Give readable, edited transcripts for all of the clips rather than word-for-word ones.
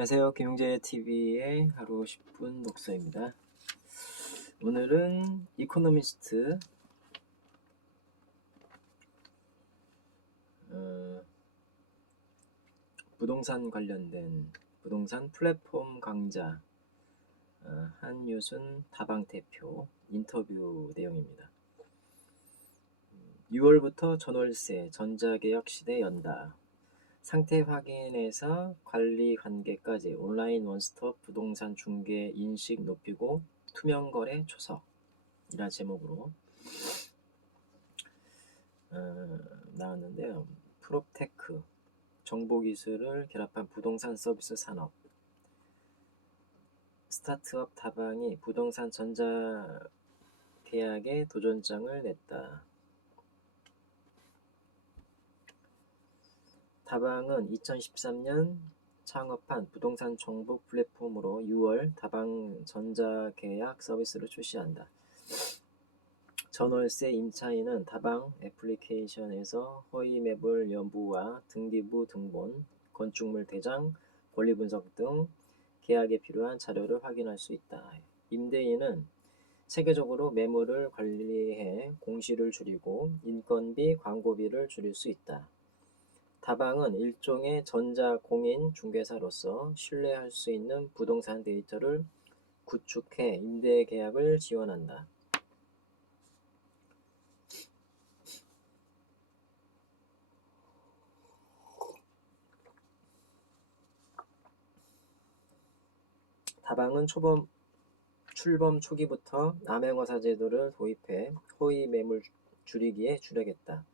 안녕하세요. 김용재TV의 하루 10분 독서입니다. 오늘은 이코노미스트 부동산 관련된 부동산 플랫폼 강자 한유순 다방 대표 인터뷰 내용입니다. 6월부터 전월세 전자계약 시대 연다. 상태 확인에서 관리 관계까지 온라인 원스톱 부동산 중개 인식 높이고 투명 거래 초석이라는 제목으로 나왔는데요. 프롭테크 정보기술을 결합한 부동산 서비스 산업 스타트업 다방이 부동산 전자계약에 도전장을 냈다. 다방은 2013년 창업한 부동산 정보 플랫폼으로 6월 다방 전자계약 서비스를 출시한다. 전월세 임차인은 다방 애플리케이션에서 허위 매물 여부와 등기부 등본, 건축물 대장, 권리 분석 등 계약에 필요한 자료를 확인할 수 있다. 임대인은 체계적으로 매물을 관리해 공시를 줄이고 인건비, 광고비를 줄일 수 있다. 다방은 일종의 전자공인 중개사로서 신뢰할 수 있는 부동산 데이터를 구축해 임대 계약을 지원한다. 다방은 출범 초기부터 암행어사 제도를 도입해 허위 매물 줄이기에 주력했다.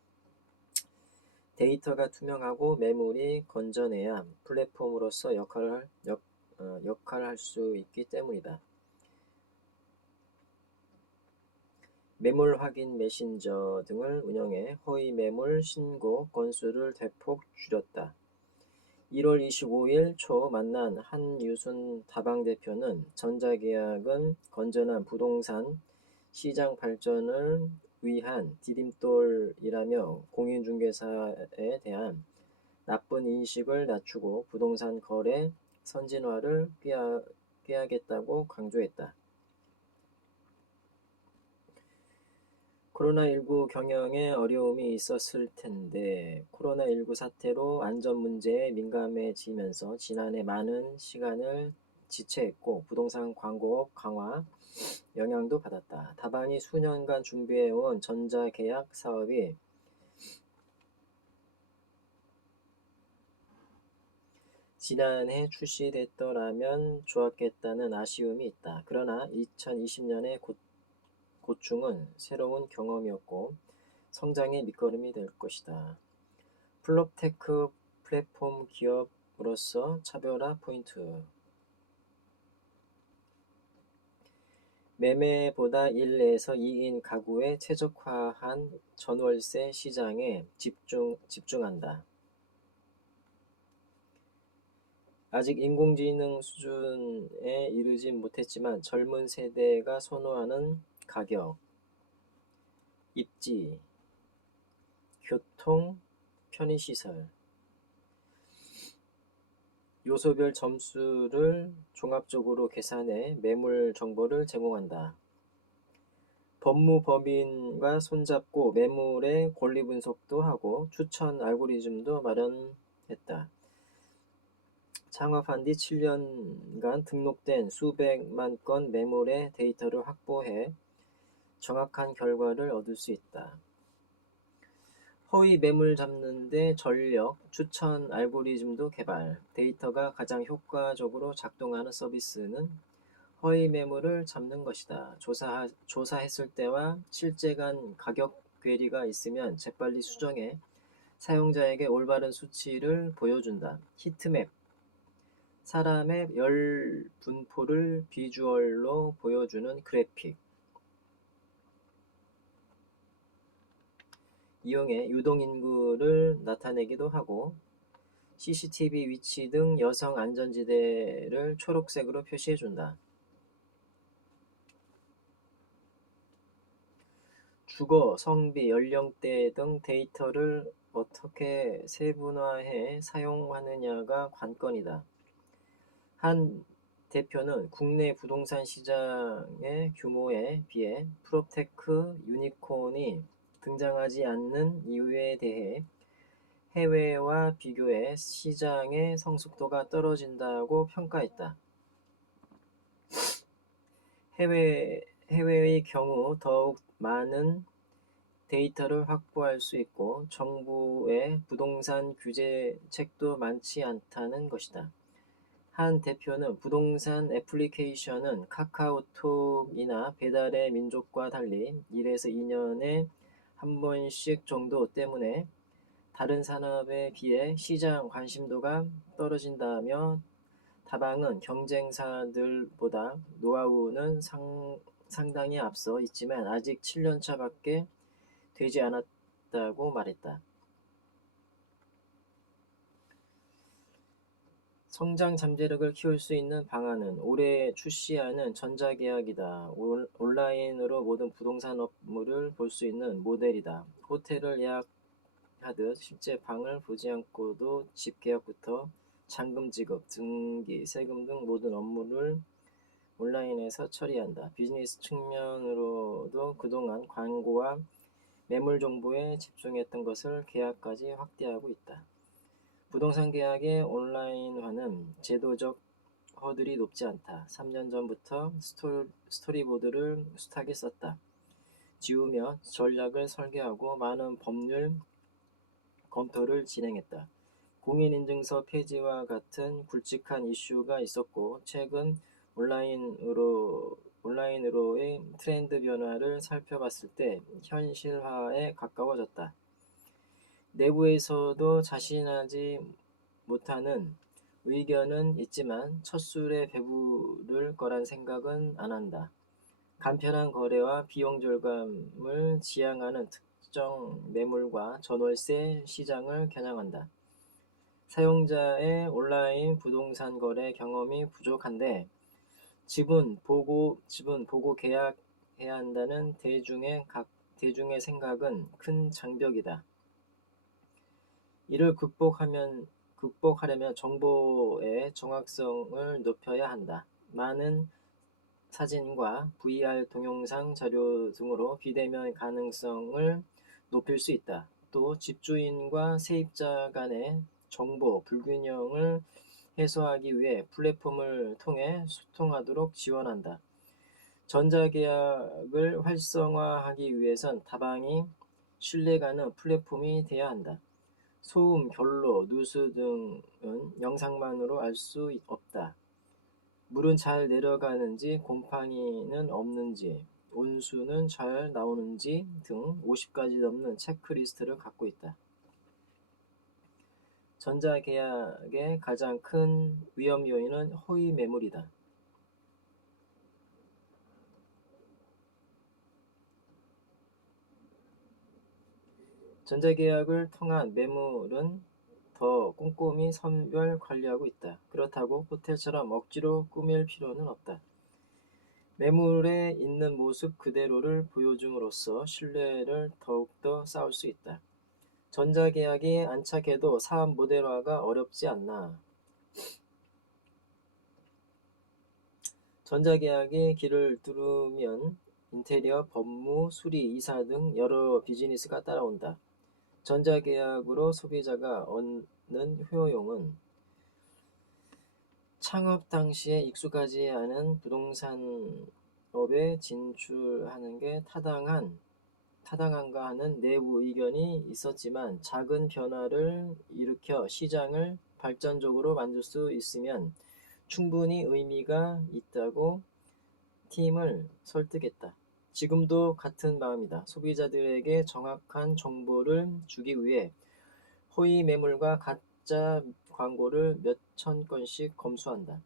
데이터가 투명하고 매물이 건전해야 플랫폼으로서 역할을 할 수 있기 때문이다. 매물 확인 메신저 등을 운영해 허위 매물 신고 건수를 대폭 줄였다. 1월 25일 초 만난 한유순 다방 대표는 전자계약은 건전한 부동산 시장 발전을 위한 디딤돌이라며 공인중개사에 대한 나쁜 인식을 낮추고 부동산 거래 선진화를 꾀하겠다고 강조했다. 코로나19 경영에 어려움이 있었을 텐데 코로나19 사태로 안전 문제에 민감해지면서 지난해 많은 시간을 지체했고 부동산 광고업 강화 영향도 받았다. 다방이 수년간 준비해온 전자계약 사업이 지난해 출시됐더라면 좋았겠다는 아쉬움이 있다. 그러나 2020년의 고충은 새로운 경험이었고 성장의 밑거름이 될 것이다. 플롭테크 플랫폼 기업으로서 차별화 포인트. 매매보다 1에서 2인 가구에 최적화한 전월세 시장에 집중한다. 아직 인공지능 수준에 이르진 못했지만 젊은 세대가 선호하는 가격, 입지, 교통, 편의시설, 요소별 점수를 종합적으로 계산해 매물 정보를 제공한다. 법무법인과 손잡고 매물의 권리 분석도 하고 추천 알고리즘도 마련했다. 창업한 뒤 7년간 등록된 수백만 건 매물의 데이터를 확보해 정확한 결과를 얻을 수 있다. 허위 매물 잡는데 전력, 추천 알고리즘도 개발. 데이터가 가장 효과적으로 작동하는 서비스는 허위 매물을 잡는 것이다. 조사했을 때와 실제 간 가격 괴리가 있으면 재빨리 수정해 사용자에게 올바른 수치를 보여준다. 히트맵. 사람의 열 분포를 비주얼로 보여주는 그래픽. 이용해 유동인구를 나타내기도 하고 CCTV 위치 등 여성 안전지대를 초록색으로 표시해준다. 주거, 성비, 연령대 등 데이터를 어떻게 세분화해 사용하느냐가 관건이다. 한 대표는 국내 부동산 시장의 규모에 비해 프롭테크 유니콘이 등장하지 않는 이유에 대해 해외와 비교해 시장의 성숙도가 떨어진다고 평가했다. 해외의 경우 더욱 많은 데이터를 확보할 수 있고 정부의 부동산 규제책도 많지 않다는 것이다. 한 대표는 부동산 애플리케이션은 카카오톡이나 배달의 민족과 달리 1에서 2년에 한 번씩 정도 때문에 다른 산업에 비해 시장 관심도가 떨어진다며 다방은 경쟁사들보다 노하우는 상당히 앞서 있지만 아직 7년차밖에 되지 않았다고 말했다. 성장 잠재력을 키울 수 있는 방안은 올해 출시하는 전자계약이다. 온라인으로 모든 부동산 업무를 볼 수 있는 모델이다. 호텔을 예약하듯 실제 방을 보지 않고도 집 계약부터 잔금 지급, 등기, 세금 등 모든 업무를 온라인에서 처리한다. 비즈니스 측면으로도 그동안 광고와 매물 정보에 집중했던 것을 계약까지 확대하고 있다. 부동산 계약의 온라인화는 제도적 허들이 높지 않다. 3년 전부터 스토리보드를 숱하게 썼다. 지우며 전략을 설계하고 많은 법률 검토를 진행했다. 공인인증서 폐지와 같은 굵직한 이슈가 있었고 최근 온라인으로의 트렌드 변화를 살펴봤을 때 현실화에 가까워졌다. 내부에서도 자신하지 못하는 의견은 있지만 첫 술에 배부를 거란 생각은 안 한다. 간편한 거래와 비용 절감을 지향하는 특정 매물과 전월세 시장을 겨냥한다. 사용자의 온라인 부동산 거래 경험이 부족한데 집은 보고 계약해야 한다는 대중의 생각은 큰 장벽이다. 이를 극복하려면 정보의 정확성을 높여야 한다. 많은 사진과 VR 동영상 자료 등으로 비대면 가능성을 높일 수 있다. 또 집주인과 세입자 간의 정보 불균형을 해소하기 위해 플랫폼을 통해 소통하도록 지원한다. 전자계약을 활성화하기 위해선 다방이 신뢰가는 플랫폼이 돼야 한다. 소음, 결로, 누수 등은 영상만으로 알 수 없다. 물은 잘 내려가는지, 곰팡이는 없는지, 온수는 잘 나오는지 등 50가지 넘는 체크리스트를 갖고 있다. 전자계약의 가장 큰 위험 요인은 허위 매물이다. 전자계약을 통한 매물은 더 꼼꼼히 선별 관리하고 있다. 그렇다고 호텔처럼 억지로 꾸밀 필요는 없다. 매물에 있는 모습 그대로를 보여줌으로써 신뢰를 더욱더 쌓을 수 있다. 전자계약이 안착해도 사업 모델화가 어렵지 않나. 전자계약이 길을 뚫으면 인테리어, 법무, 수리, 이사 등 여러 비즈니스가 따라온다. 전자계약으로 소비자가 얻는 효용은 창업 당시에 익숙하지 않은 부동산업에 진출하는 게 타당한가 하는 내부 의견이 있었지만 작은 변화를 일으켜 시장을 발전적으로 만들 수 있으면 충분히 의미가 있다고 팀을 설득했다. 지금도 같은 마음이다. 소비자들에게 정확한 정보를 주기 위해 허위 매물과 가짜 광고를 몇천 건씩 검수한다.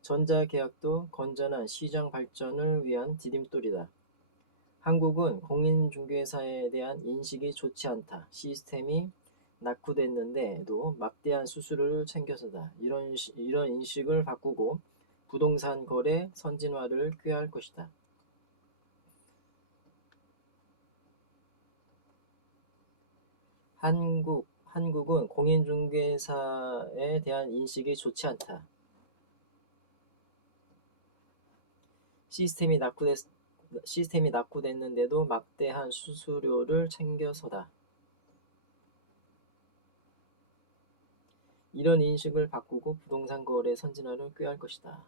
전자계약도 건전한 시장 발전을 위한 디딤돌이다. 한국은 공인중개사에 대한 인식이 좋지 않다. 시스템이 낙후됐는데도 막대한 수수료를 챙겨서다. 이런 인식을 바꾸고 부동산 거래 선진화를 꾀할 것이다. 한국은 공인중개사에 대한 인식이 좋지 않다. 시스템이 낙후됐는데도 막대한 수수료를 챙겨서다. 이런 인식을 바꾸고 부동산 거래 선진화를 꾀할 것이다.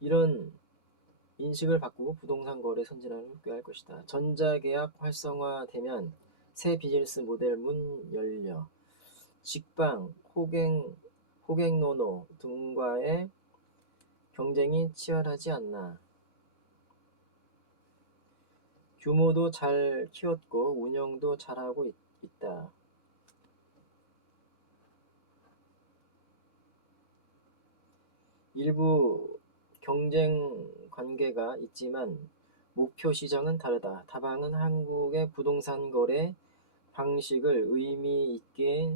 이런 인식을 바꾸고 부동산 거래 선진화를 꾀할 것이다. 전자계약 활성화되면 새 비즈니스 모델 문 열려 직방, 호갱노노 등과의 경쟁이 치열하지 않나. 규모도 잘 키웠고 운영도 잘하고 있다. 일부 경쟁 관계가 있지만 목표 시장은 다르다. 다방은 한국의 부동산 거래 방식을 의미 있게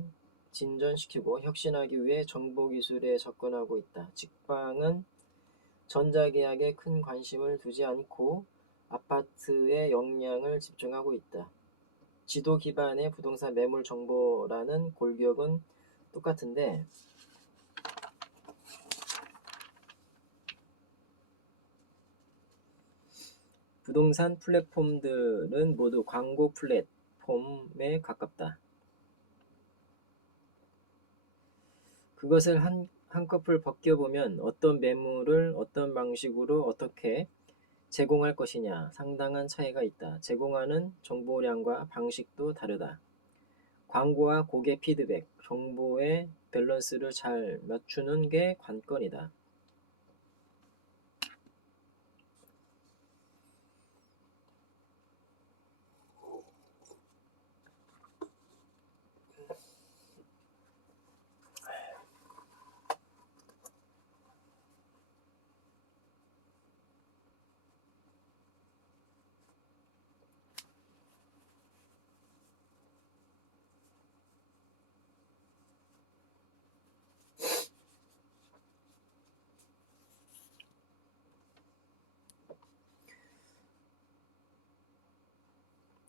진전시키고 혁신하기 위해 정보기술에 접근하고 있다. 직방은 전자계약에 큰 관심을 두지 않고 아파트에 역량을 집중하고 있다. 지도 기반의 부동산 매물 정보라는 골격은 똑같은데 부동산 플랫폼들은 모두 광고 플랫폼에 가깝다. 그것을 한꺼풀 벗겨보면 어떤 매물을 어떤 방식으로 어떻게 제공할 것이냐 상당한 차이가 있다. 제공하는 정보량과 방식도 다르다. 광고와 고객 피드백, 정보의 밸런스를 잘 맞추는 게 관건이다.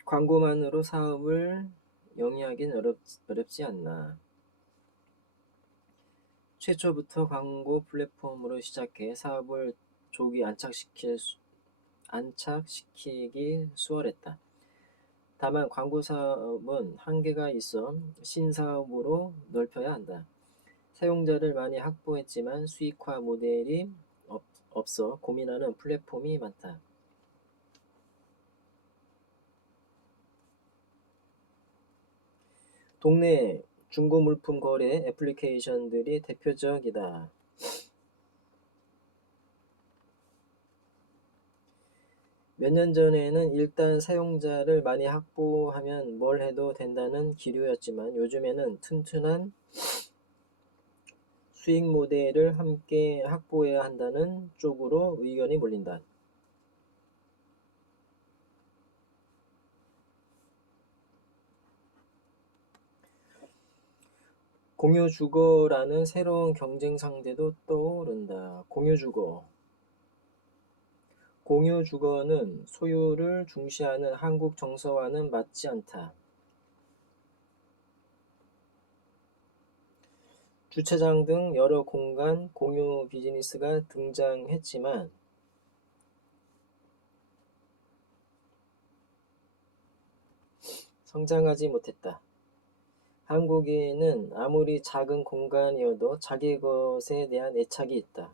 광고만으로 사업을 영위하긴 어렵지 않나. 최초부터 광고 플랫폼으로 시작해 사업을 조기 안착시키기 수월했다. 다만 광고 사업은 한계가 있어 신사업으로 넓혀야 한다. 사용자를 많이 확보했지만 수익화 모델이 없어 고민하는 플랫폼이 많다. 동네 중고물품 거래 애플리케이션들이 대표적이다. 몇 년 전에는 일단 사용자를 많이 확보하면 뭘 해도 된다는 기류였지만 요즘에는 튼튼한 수익 모델을 함께 확보해야 한다는 쪽으로 의견이 몰린다. 공유주거라는 새로운 경쟁 상대도 떠오른다. 공유주거는 소유를 중시하는 한국 정서와는 맞지 않다. 주차장 등 여러 공간 공유 비즈니스가 등장했지만 성장하지 못했다. 한국인은 아무리 작은 공간이어도 자기 것에 대한 애착이 있다.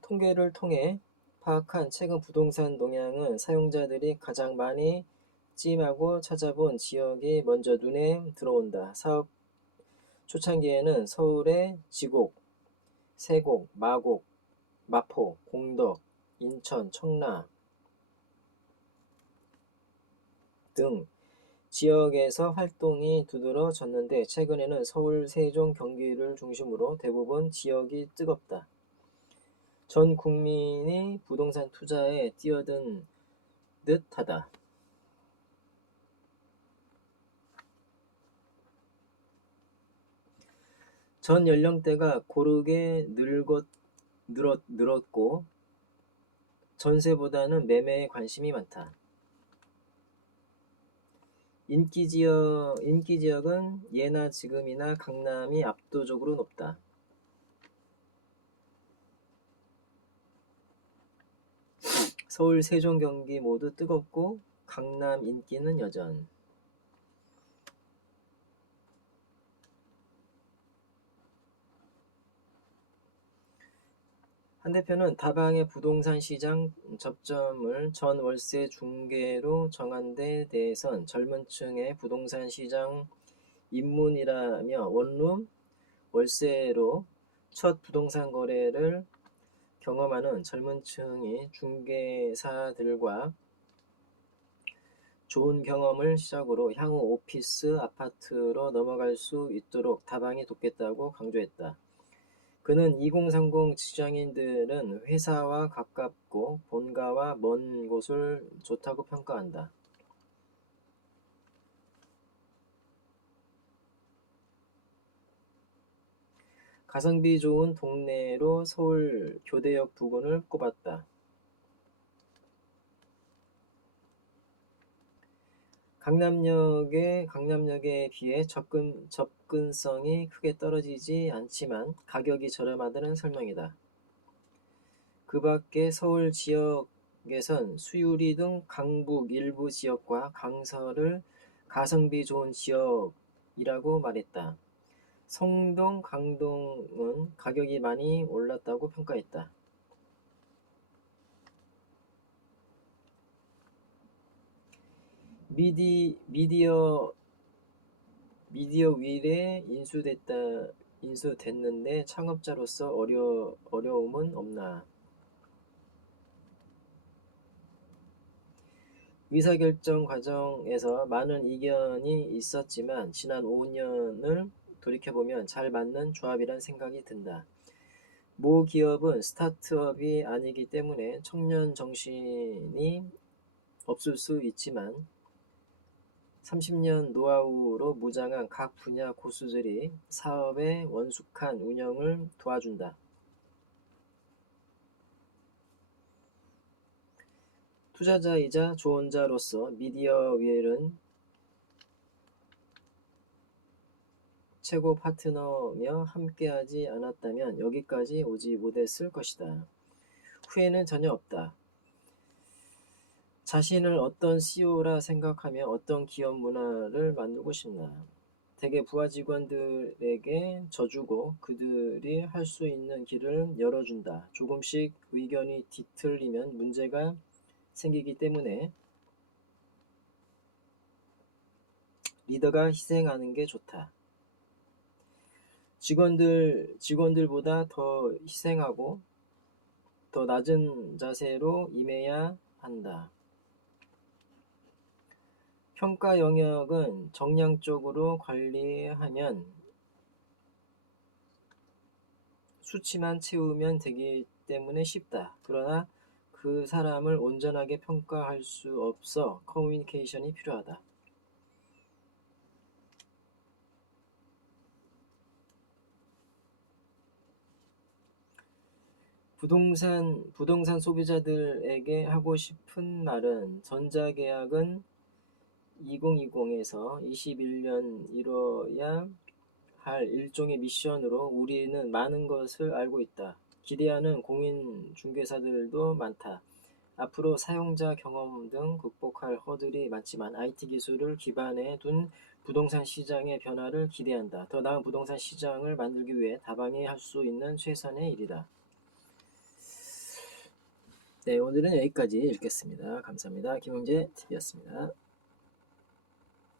통계를 통해 파악한 최근 부동산 동향은 사용자들이 가장 많이 찜하고 찾아본 지역이 먼저 눈에 들어온다. 사업 초창기에는 서울의 지곡, 세곡, 마곡, 마포, 공덕, 인천, 청라 등 지역에서 활동이 두드러졌는데 최근에는 서울, 세종, 경기를 중심으로 대부분 지역이 뜨겁다. 전 국민이 부동산 투자에 뛰어든 듯하다. 전 연령대가 고르게 늘었고 전세보다는 매매에 관심이 많다. 인기 지역은 예나 지금이나 강남이 압도적으로 높다. 서울, 세종, 경기 모두 뜨겁고 강남 인기는 여전. 한대표는 다방의 부동산 시장 접점을 전 월세 중개로 정한 데 대해선 젊은 층의 부동산 시장 입문이라며 원룸, 월세로 첫 부동산 거래를 경험하는 젊은 층이 중개사들과 좋은 경험을 시작으로 향후 오피스, 아파트로 넘어갈 수 있도록 다방이 돕겠다고 강조했다. 그는 2030 직장인들은 회사와 가깝고 본가와 먼 곳을 좋다고 평가한다. 가성비 좋은 동네로 서울 교대역 부근을 꼽았다. 강남역에 비해 접근성이 크게 떨어지지 않지만 가격이 저렴하다는 설명이다. 그 밖에 서울 지역에선 수유리 등 강북 일부 지역과 강서를 가성비 좋은 지역이라고 말했다. 성동, 강동은 가격이 많이 올랐다고 평가했다. 미디어 윌에 인수됐는데 창업자로서 어려움은 없나? 의사결정 과정에서 많은 이견이 있었지만 지난 5년을 돌이켜보면 잘 맞는 조합이란 생각이 든다. 모 기업은 스타트업이 아니기 때문에 청년 정신이 없을 수 있지만 30년 노하우로 무장한 각 분야 고수들이 사업의 원숙한 운영을 도와준다. 투자자이자 조언자로서 미디어웰은 최고 파트너며 함께하지 않았다면 여기까지 오지 못했을 것이다. 후회는 전혀 없다. 자신을 어떤 CEO라 생각하며 어떤 기업 문화를 만들고 싶나. 대개 부하 직원들에게 져주고 그들이 할 수 있는 길을 열어준다. 조금씩 의견이 뒤틀리면 문제가 생기기 때문에 리더가 희생하는 게 좋다. 직원들보다 더 희생하고 더 낮은 자세로 임해야 한다. 평가 영역은 정량적으로 관리하면 수치만 채우면 되기 때문에 쉽다. 그러나 그 사람을 온전하게 평가할 수 없어 커뮤니케이션이 필요하다. 부동산 소비자들에게 하고 싶은 말은 전자계약은 2020에서 21년 이뤄야 할 일종의 미션으로 우리는 많은 것을 알고 있다. 기대하는 공인중개사들도 많다. 앞으로 사용자 경험 등 극복할 허들이 많지만 IT 기술을 기반에 둔 부동산 시장의 변화를 기대한다. 더 나은 부동산 시장을 만들기 위해 다방이 할 수 있는 최선의 일이다. 네, 오늘은 여기까지 읽겠습니다. 감사합니다. 김용재 TV였습니다.